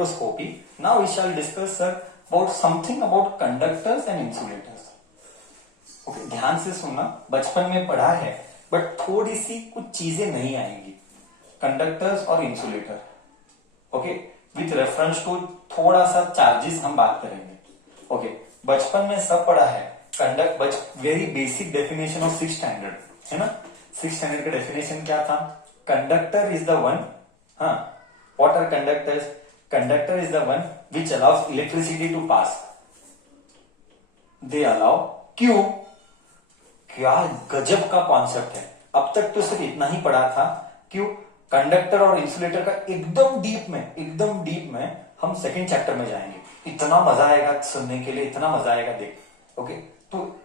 electroscopy. Now we shall discuss, sir, about something about conductors and insulators. Okay, ध्यान से सुनना, बचपन में पढ़ा है बट थोड़ी सी कुछ चीजें नहीं आएंगी. कंडक्टर्स और insulator. Okay, with reference to थोड़ा सा चार्जेस हम बात करेंगे. ओके, बचपन में सब पढ़ा है. Very basic definition of 6th standard है ना. 6th स्टैंडर्ड का डेफिनेशन क्या था? Conductor is the one. हाँ, what are conductors? Conductor is the one which allows electricity to pass. They allow. क्यों? क्या गजब का कॉन्सेप्ट है. अब तक तो सिर्फ इतना ही पढ़ा था. क्यों? कंडक्टर और इंसुलेटर का एकदम डीप में हम सेकंड चैप्टर में जाएंगे. इतना मजा आएगा सुनने के लिए, इतना मजा आएगा देख. ओके, तो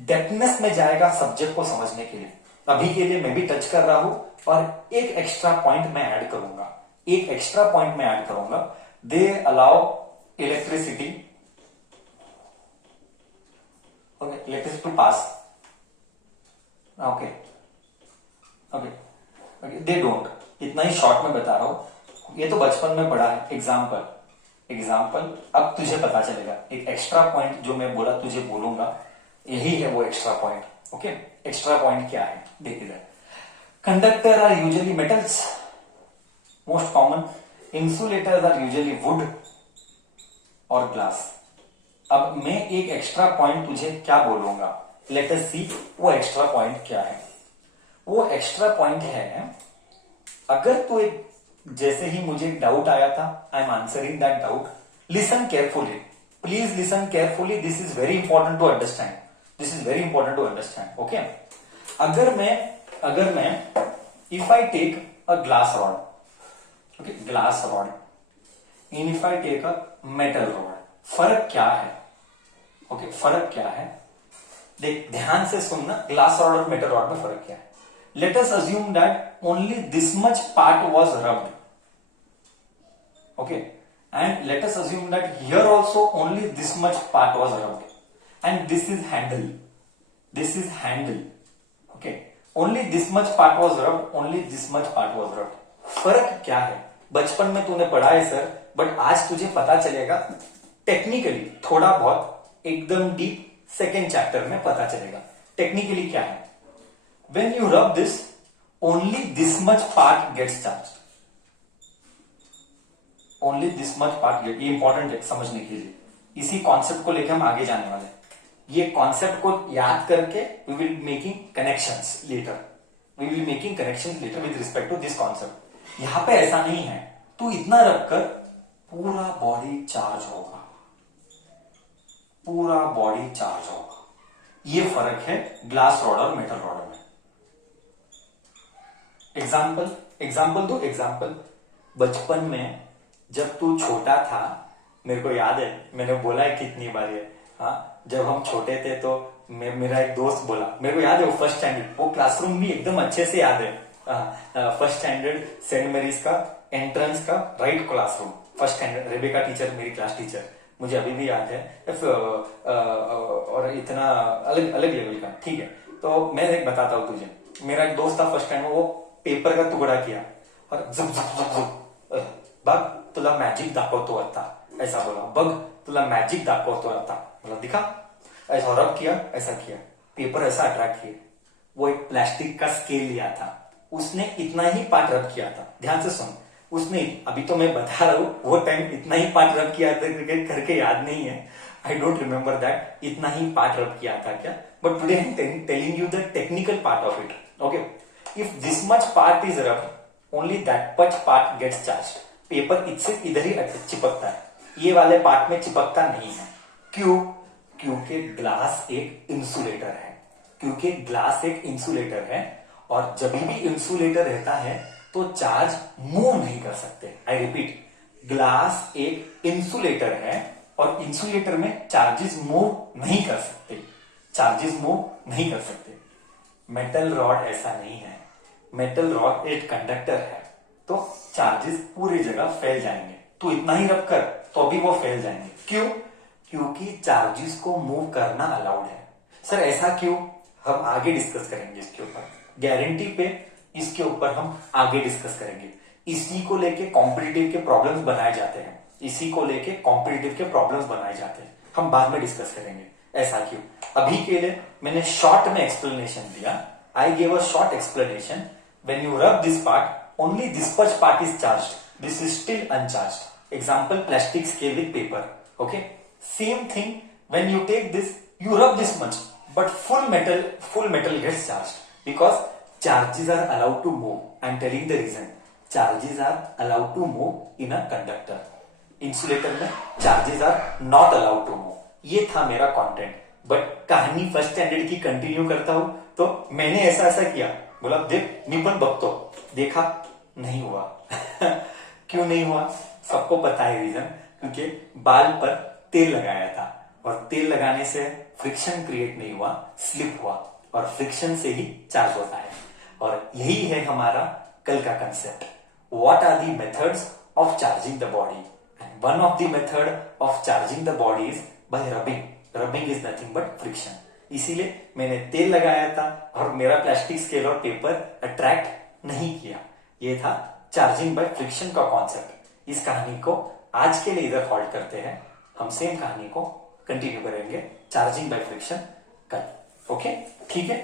डेप्थनेस में जाएगा सब्जेक्ट को समझने के लिए. अभी के लिए मैं भी टच कर रहा हूं और एक एक्स्ट्रा पॉइंट मैं ऐड करूंगा. They allow electricity to pass. Okay, they don't. इतना ही शॉर्ट में बता रहा हूं. ये तो बचपन में पढ़ा है. एग्जाम्पल अब तुझे पता चलेगा. एक एक्स्ट्रा पॉइंट जो मैं बोला तुझे बोलूंगा, यही है वो extra point. Okay, extra point क्या है देख इधर. Conductor are usually metals, most common. Insulators are usually wood और ग्लास. अब मैं एक एक्स्ट्रा पॉइंट तुझे क्या बोलूंगा, लेट अस सी वो एक्स्ट्रा पॉइंट क्या है. वो एक्स्ट्रा पॉइंट है, अगर तू एक, जैसे ही मुझे डाउट आया था, I am answering that doubt. Listen carefully, please listen carefully. This is very important to understand. Okay, अगर मैं if I take a glass rod, okay, glass rod, in if I take a metal rod, फर्क क्या है? Okay, फर्क क्या है देख, ध्यान से सुनना. ग्लास रॉड और मेटल रॉड में फर्क क्या है? Let us assume that only this much part was rubbed. Okay. And let us assume that here also only this much part was rubbed. And this is handle. Okay. Only this much part was rubbed. फर्क क्या है? बचपन में तूने पढ़ा है sir, but आज तुझे पता चलेगा टेक्निकली, थोड़ा बहुत एकदम डीप सेकेंड चैप्टर में पता चलेगा. टेक्निकली क्या है? When you rub this, only this much part gets charged. ये इंपॉर्टेंट है समझने के लिए. इसी कॉन्सेप्ट को लेकर हम आगे जाने वाले हैं. ये कॉन्सेप्ट को याद करके we will making connections later with respect to this concept. यहां पे ऐसा नहीं है, तू इतना रख कर पूरा बॉडी चार्ज होगा. ये फर्क है ग्लास रॉड और मेटल रॉड में. एग्जाम्पल. बचपन में जब तू छोटा था, मेरे को याद है, मैंने बोला है कितनी बार ये. हाँ, जब हम छोटे थे तो मेरा एक दोस्त बोला, मेरे को याद है वो फर्स्ट स्टैंडर्ड, वो क्लासरूम भी एकदम अच्छे से याद है. फर्स्ट स्टैंडर्ड सेंट मेरीज का एंट्रेंस का right classroom, first standard. Rebecca teacher मेरी क्लास टीचर, मुझे अभी भी याद है. और इतना अलग लेवल का. ठीक है, तो मैं एक बताता हूँ तुझे. मेरा एक दोस्त था फर्स्ट टाइम, वो पेपर का तुकड़ा किया और झुक बघ तुला मॅजिक दाखवतो आता, ऐसा बोला. बघ तुला मॅजिक दाखवतो आता, मतलब दिखा. ऐसा रब किया, ऐसा किया, पेपर ऐसा अट्रैक्ट किया. वो एक प्लास्टिक का स्केल लिया था, उसने इतना ही पार्ट रब किया था. ध्यान से सुन. उसने, अभी तो मैं बता रहा हूं, वो टाइम इतना ही पार्ट रब किया था करके याद नहीं है. आई डोंट रिमेम्बर दैट इतना ही पार्ट रब किया था क्या. But today I am telling you the technical part of it. Okay, if this much part is rubbed, only that much part gets charged. Paper इससे इधर ही चिपकता है, ये वाले पार्ट में चिपकता नहीं है. क्यों? क्योंकि ग्लास एक इंसुलेटर है. और जब भी इंसुलेटर रहता है तो चार्ज मूव नहीं कर सकते. आई रिपीट, ग्लास एक इंसुलेटर है और इंसुलेटर में चार्जेस मूव नहीं कर सकते. मेटल रॉड ऐसा नहीं है. मेटल रॉड एक कंडक्टर है, तो चार्जेस पूरी जगह फैल जाएंगे. तो इतना ही रख कर तो अभी वो फैल जाएंगे. क्यों? क्योंकि चार्जेस को मूव करना अलाउड है. सर ऐसा क्यों? हम आगे डिस्कस करेंगे इसके ऊपर. गारंटी पे इसके ऊपर हम आगे डिस्कस करेंगे. इसी को लेके कॉम्पिटिटिव के प्रॉब्लम्स बनाए जाते हैं, इसी को लेके कॉम्पिटिटिव के प्रॉब्लम्स बनाए जाते हैं। हम बाद में डिस्कस करेंगे ऐसा क्यों। अभी के लिए मैंने शॉर्ट में एक्सप्लेनेशन दिया। I gave a short explanation. When you rub this part, only this much part is charged, this is still uncharged. Example, plastic scale with paper. Okay, same thing, when you take this, you rub this much, but full metal gets charged because charges are allowed to move. I am telling the reason. Charges are allowed to move in a conductor. Insulator में charges are not allowed to move. ये था मेरा content. But कहानी first standard की continue करता हूं, तो मैंने ऐसा किया, बोला देख मी पण बघतो, देखा नहीं हुआ। क्यों नहीं हुआ? सबको पता है रीजन, क्योंकि बाल पर तेल लगाया था और तेल लगाने से फ्रिक्शन क्रिएट नहीं हुआ, स्लिप हुआ, और फ्रिक्शन से ही चार्ज होता है। और यही है हमारा कल का concept. What are the methods of charging the body? And one of the method of charging the body is by rubbing. Rubbing is nothing but friction. इसीलिए मैंने तेल लगाया था और मेरा प्लास्टिक स्केल और पेपर अट्रैक्ट नहीं किया। ये था चार्जिंग बाय फ्रिक्शन का कॉन्सेप्ट। इस कहानी को आज के लिए इधर हॉल्ट करते हैं। हम सेम कहानी को कंटिन्यू करेंगे चार्जिंग बाय फ्रिक्शन कल। ओके, ठीक है।